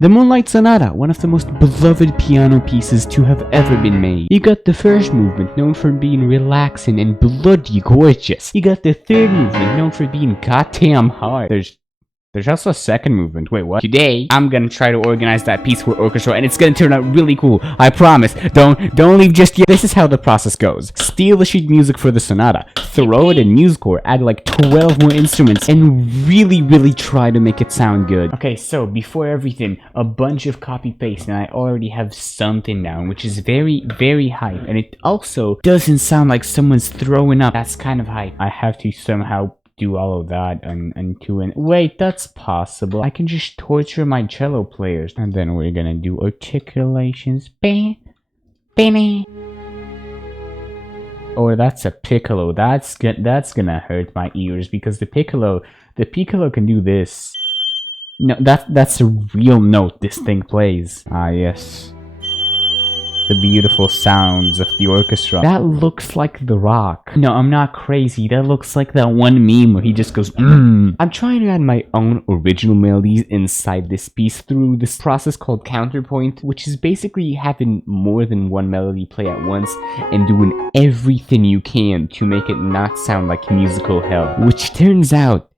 The Moonlight Sonata, one of the most beloved piano pieces to have ever been made. You got the first movement, known for being relaxing and bloody gorgeous. You got the third movement, known for being goddamn hard. There's also a second movement. Wait, what? Today, I'm gonna try to organize that piece for orchestra, and it's gonna turn out really cool. I promise. Don't leave just yet. This is how the process goes. Steal the sheet music for the sonata, throw it in MuseCore, add like 12 more instruments, and really try to make it sound good. Okay, so before everything, a bunch of copy-paste, and I already have something down, which is very hype, and it also doesn't sound like someone's throwing up. That's kind of hype. I have to somehow do all of that and wait, that's possible. I can just torture my cello players. And then we're gonna do articulations. Or that's a piccolo. That's gonna hurt my ears because the piccolo can do this. No, that's a real note this thing plays. Ah, yes. The beautiful sounds of the orchestra. That looks like The Rock. No, I'm not crazy. That looks like that one meme where he just goes, I'm trying to add my own original melodies inside this piece through this process called Counterpoint, which is basically having more than one melody play at once and doing everything you can to make it not sound like musical hell. Which turns out,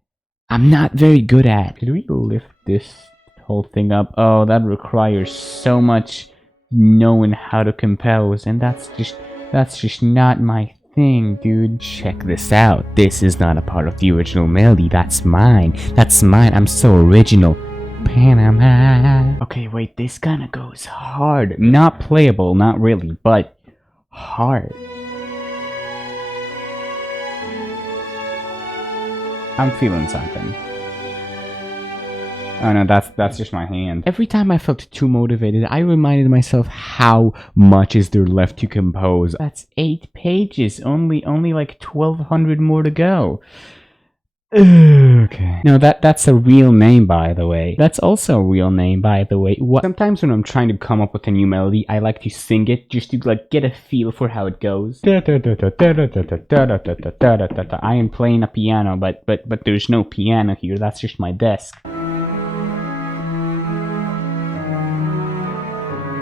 I'm not very good at. Could we lift this whole thing up? Oh, that requires so much knowing how to compose, and that's just not my thing, dude. Check this out. This is not a part of the original melody. That's mine. I'm so original. Panama. Okay, wait, this kinda goes hard. Not playable, not really, but hard. I'm feeling something. Oh no, that's just my hand. Every time I felt too motivated, I reminded myself how much is there left to compose. That's 8 pages, only like 1,200 more to go. Okay. No, that's a real name, by the way. That's also a real name, by the way. Sometimes when I'm trying to come up with a new melody, I like to sing it just to like get a feel for how it goes. I am playing a piano, but there's no piano here. That's just my desk.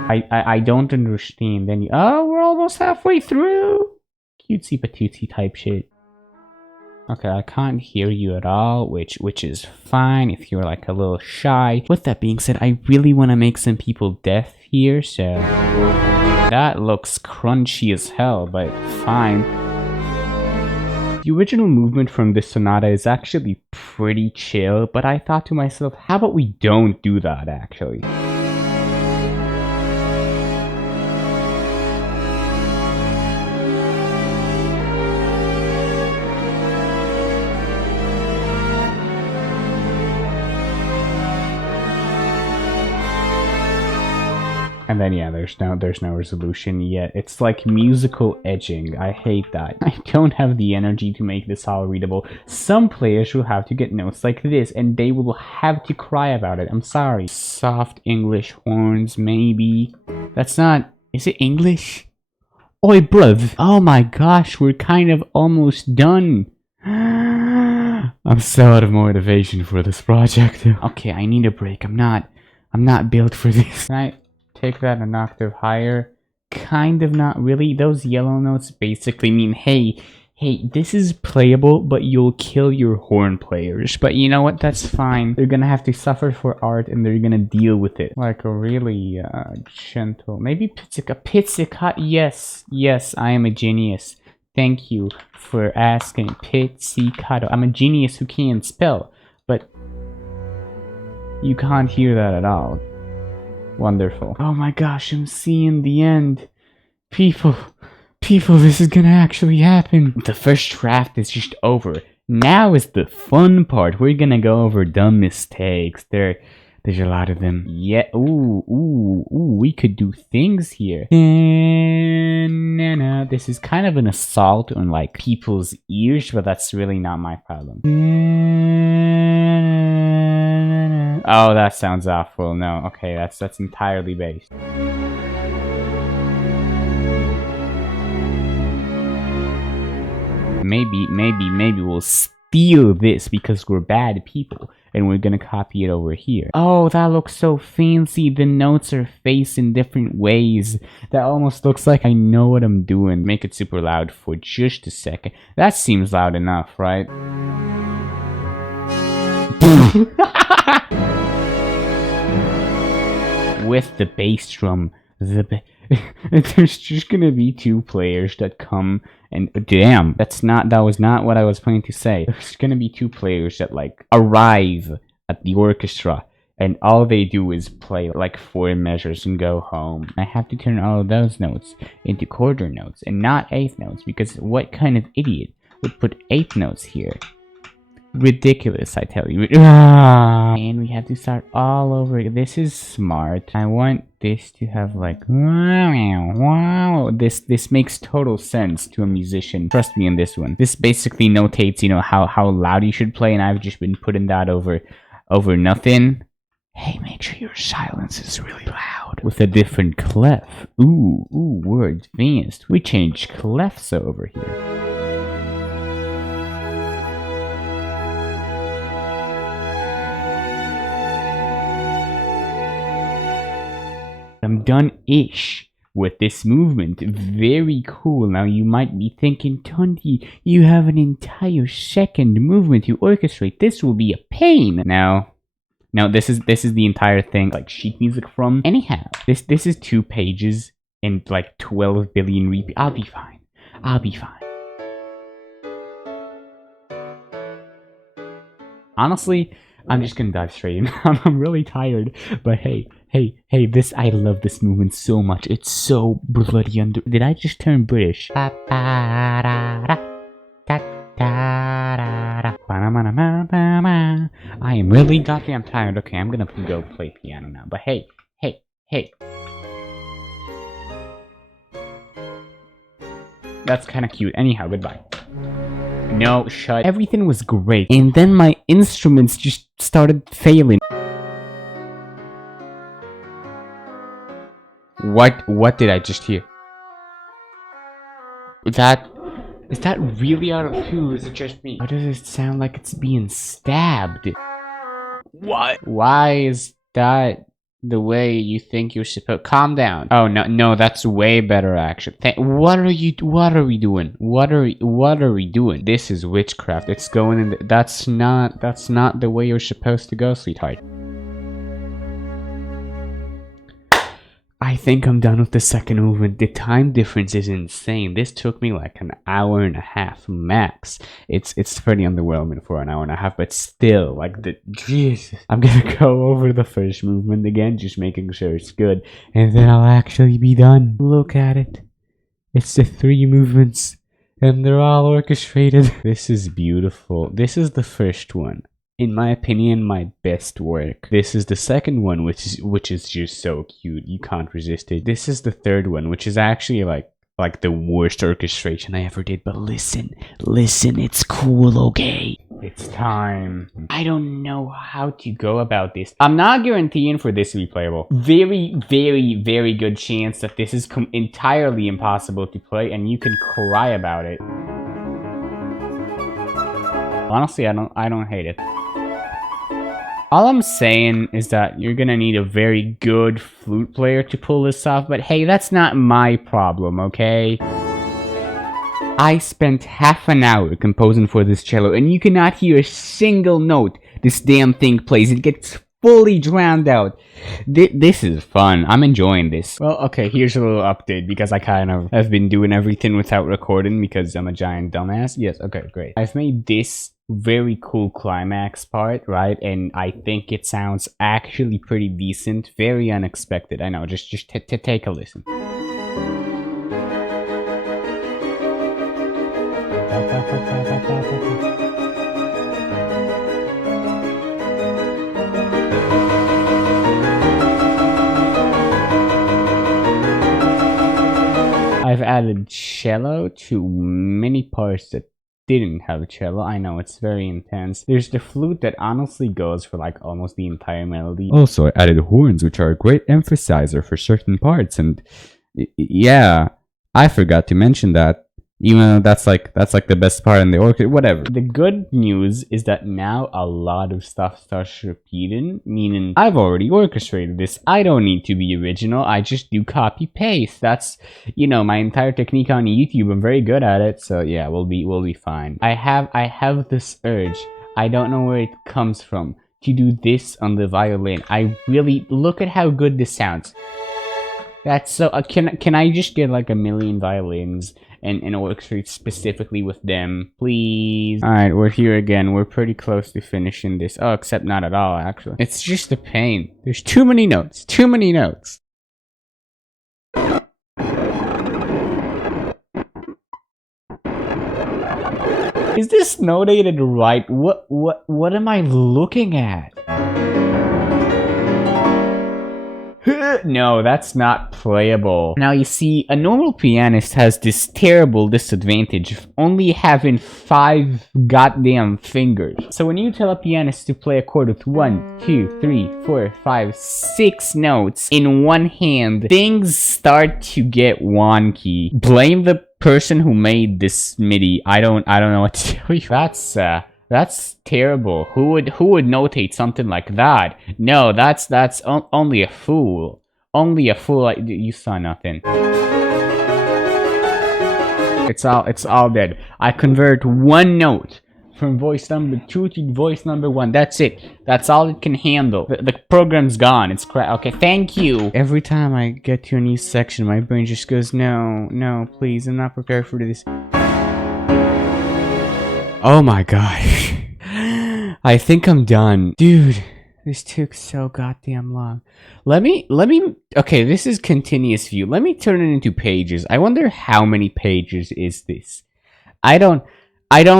I don't understand any. Oh, we're almost halfway through. Cutesy patootsy type shit. Okay, I can't hear you at all, which is fine if you're like a little shy. With that being said, I really want to make some people deaf here, so that looks crunchy as hell, but fine. The original movement from this sonata is actually pretty chill, but I thought to myself, how about we don't do that actually? And then yeah, there's no resolution yet. It's like musical edging. I hate that. I don't have the energy to make this all readable. Some players will have to get notes like this, and they will have to cry about it. I'm sorry. Soft English horns, maybe. That's not... Is it English? Oi, bruv. Oh my gosh, we're kind of almost done. I'm so out of motivation for this project. Okay, I need a break. I'm not built for this. Can I take that an octave higher? Kind of, not really. Those yellow notes basically mean, hey, this is playable, but you'll kill your horn players. But you know what? That's fine. They're gonna have to suffer for art, and they're gonna deal with it. Like a really gentle, maybe pizzicato. Yes, I am a genius. Thank you for asking. Pizzicato. I'm a genius who can't spell, but you can't hear that at all. Wonderful. Oh my gosh, I'm seeing the end. People, this is gonna actually happen. The first draft is just over. Now is the fun part. We're gonna go over dumb mistakes. There's a lot of them. Yeah, ooh, we could do things here. This is kind of an assault on like people's ears, but that's really not my problem. Oh, that sounds awful. No, okay, that's entirely based. Maybe we'll steal this because we're bad people. And we're gonna copy it over here. Oh, that looks so fancy. The notes are facing different ways. That almost looks like I know what I'm doing. Make it super loud for just a second. That seems loud enough, right? With the bass drum, there's just gonna be 2 players that come and damn, that was not what I was planning to say. There's gonna be 2 players that like arrive at the orchestra and all they do is play like 4 measures and go home. I have to turn all of those notes into quarter notes and not 8th notes, because what kind of idiot would put 8th notes here? Ridiculous, I tell you. And we have to start all over. This is smart. I want this to have like wow. This makes total sense to a musician. Trust me on this one. This basically notates, you know, how loud you should play, and I've just been putting that over nothing. Hey, make sure your silence is really loud. With a different clef. Ooh, we're advanced. We changed clefs over here. I'm done-ish with this movement. Very cool. Now you might be thinking, Tundi, you have an entire second movement to orchestrate. This will be a pain. No, this is the entire thing, like sheet music from. Anyhow, this is 2 pages and like 12 billion repeats. I'll be fine. Honestly, I'm just gonna dive straight in. I'm really tired, but hey, I love this movement so much. It's so bloody under. Did I just turn British? I am really goddamn tired. Okay, I'm gonna go play piano now. But hey. That's kind of cute. Anyhow, goodbye. No, shut. Everything was great. And then my instruments just started failing. What did I just hear? Is that really out of tune, or is it just me? Why does it sound like it's being stabbed? What? Why is that the way you think you're supposed? Calm down. Oh no, that's way better actually. What are we doing? What are we doing? This is witchcraft. It's going in. That's not the way you're supposed to go, sweetheart. I think I'm done with the second movement. The time difference is insane. This took me like an hour and a half max. It's pretty underwhelming for an hour and a half, but still, like Jesus. I'm gonna go over the first movement again, just making sure it's good, and then I'll actually be done. Look at it. It's the 3 movements, and they're all orchestrated. This is beautiful. This is the first one. In my opinion, my best work. This is the second one, which is just so cute. You can't resist it. This is the third one, which is actually like the worst orchestration I ever did. But listen, it's cool, okay? It's time. I don't know how to go about this. I'm not guaranteeing for this to be playable. Very, very, very good chance that this is entirely impossible to play, and you can cry about it. Honestly, I don't hate it. All I'm saying is that you're gonna need a very good flute player to pull this off, but hey, that's not my problem, okay? I spent half an hour composing for this cello, and you cannot hear a single note this damn thing plays. It gets fully drowned out. This is fun. I'm enjoying this. Well, okay, here's a little update, because I kind of have been doing everything without recording because I'm a giant dumbass. Yes, okay, great. I've made this very cool climax part, right? And I think it sounds actually pretty decent. Very unexpected. I know, just take a listen. I've added cello to many parts that didn't have a cello. I know, it's very intense. There's the flute that honestly goes for like almost the entire melody. Also, I added horns, which are a great emphasizer for certain parts. And yeah, I forgot to mention that Even though that's like the best part in the orchestra, whatever. The good news is that now a lot of stuff starts repeating, meaning I've already orchestrated this. I don't need to be original. I just do copy paste. That's, you know, my entire technique on YouTube. I'm very good at it. So yeah, we'll be fine. I have this urge. I don't know where it comes from to do this on the violin. I really look at how good this sounds. That's so. Can I just get like a million violins and orchestrate specifically with them, please? All right, we're here again. We're pretty close to finishing this. Oh, except not at all, actually. It's just a pain. There's too many notes. Too many notes. Is this notated right? What am I looking at? No, that's not playable. Now you see, a normal pianist has this terrible disadvantage of only having 5 goddamn fingers. So when you tell a pianist to play a chord with 1, 2, 3, 4, 5, 6 notes in one hand, things start to get wonky. Blame the person who made this MIDI. I don't know what to tell you. That's terrible. Who would notate something like that? No, that's only a fool. Only a fool. You saw nothing. It's all dead. I convert one note from voice number 2 to voice number 1. That's it. That's all it can handle. The program's gone. It's okay, thank you. Every time I get to a new section, my brain just goes, no, please, I'm not prepared for this. Oh my gosh. I think I'm done. Dude, this took so goddamn long. Let me, okay, this is continuous view. Let me turn it into pages. I wonder how many pages is this? I don't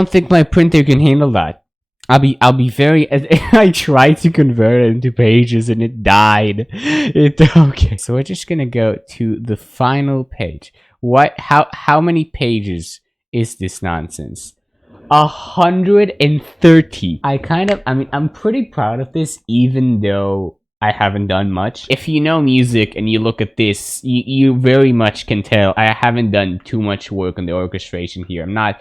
think my printer can handle that. I'll be very, I tried to convert it into pages and it died. Okay. So we're just gonna go to the final page. How many pages is this nonsense? 130. I'm pretty proud of this, even though I haven't done much. If you know music and you look at this, you very much can tell I haven't done too much work on the orchestration here. I'm not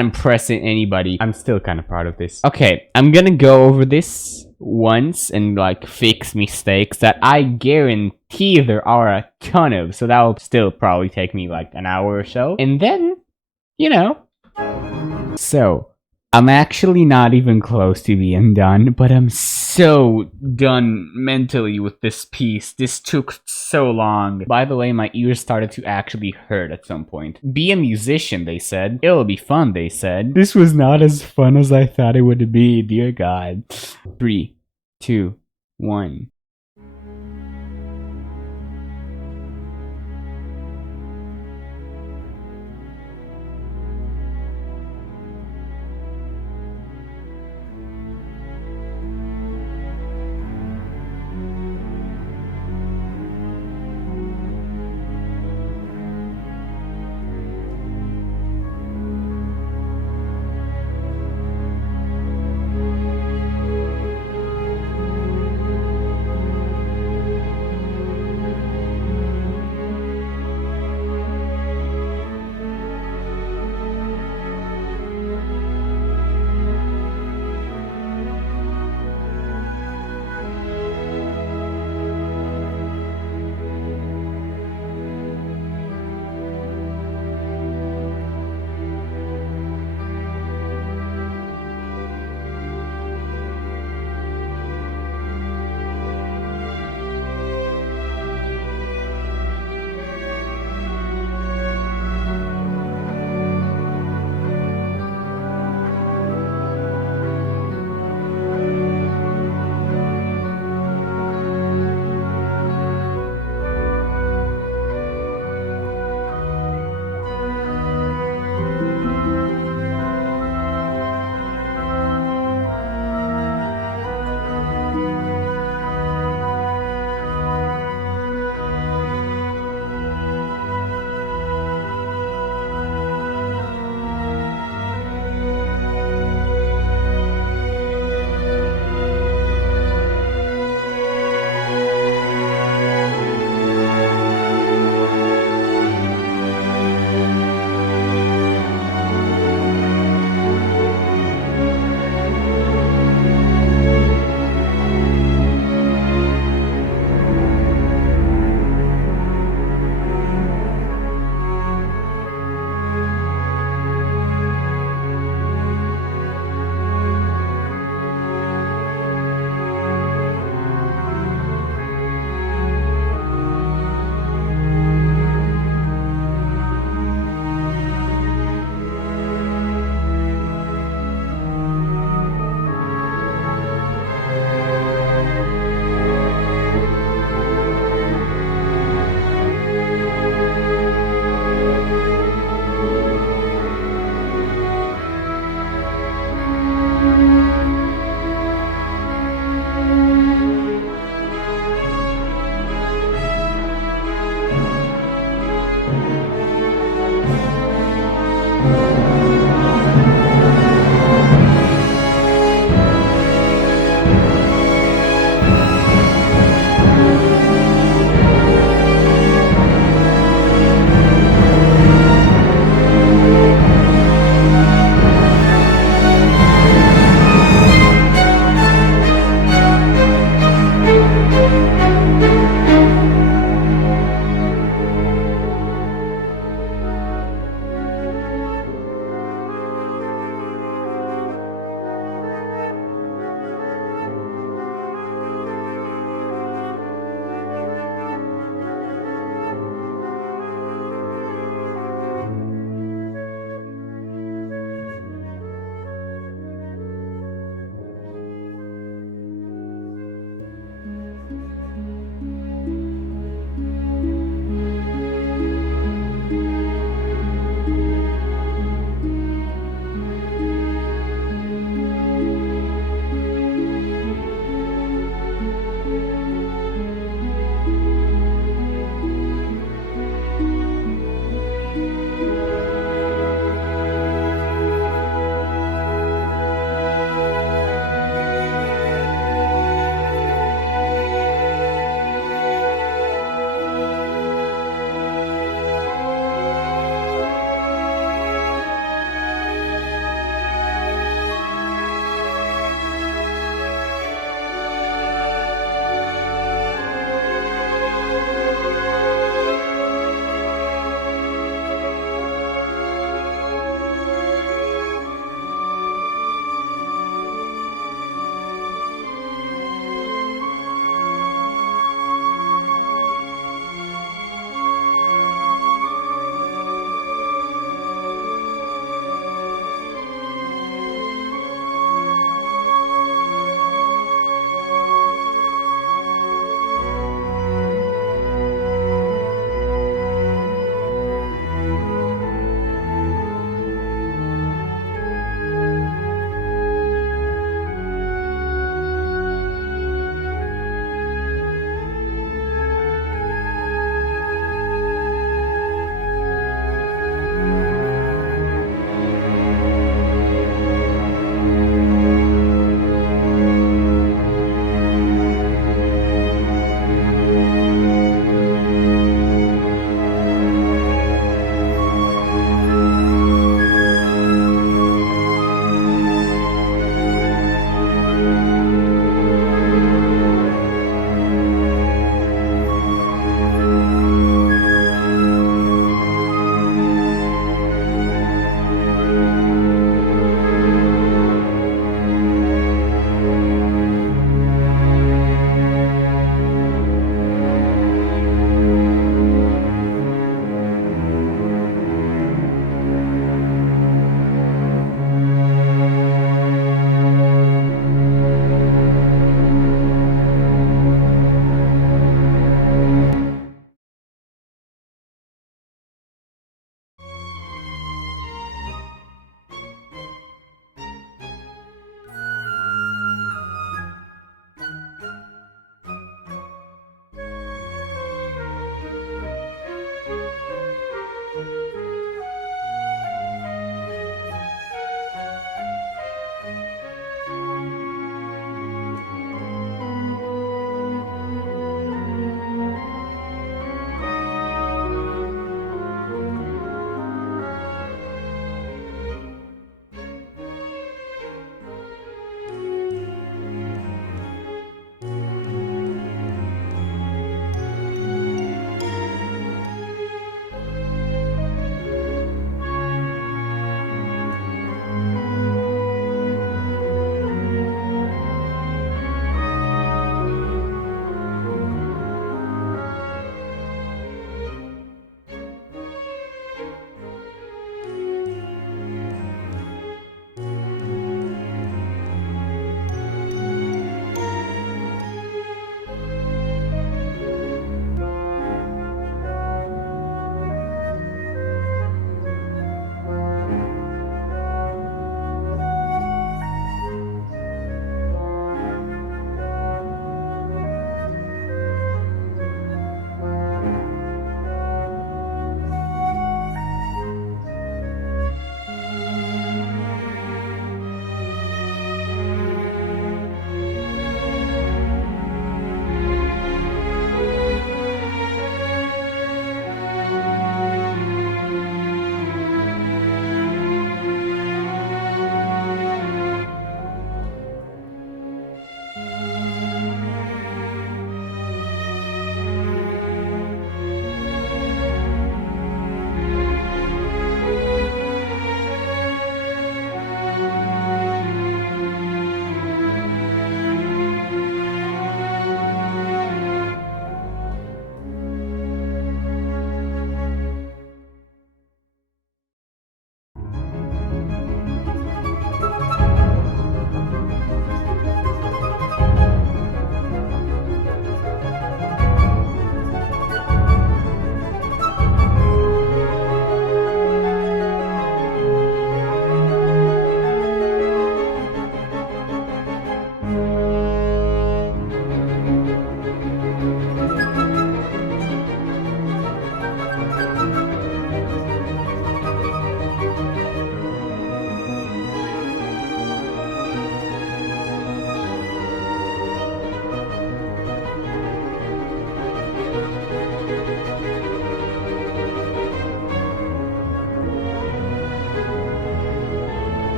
impressing anybody. I'm still kind of proud of this. Okay, I'm gonna go over this once and like fix mistakes that I guarantee there are a ton of. So that'll still probably take me like an hour or so. And then, you know. So, I'm actually not even close to being done, but I'm so done mentally with this piece. This took so long. By the way, my ears started to actually hurt at some point. Be a musician, they said. It'll be fun, they said. This was not as fun as I thought it would be, dear God. 3, 2, 1.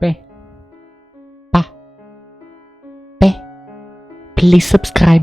Be. Ba. Be. Please subscribe.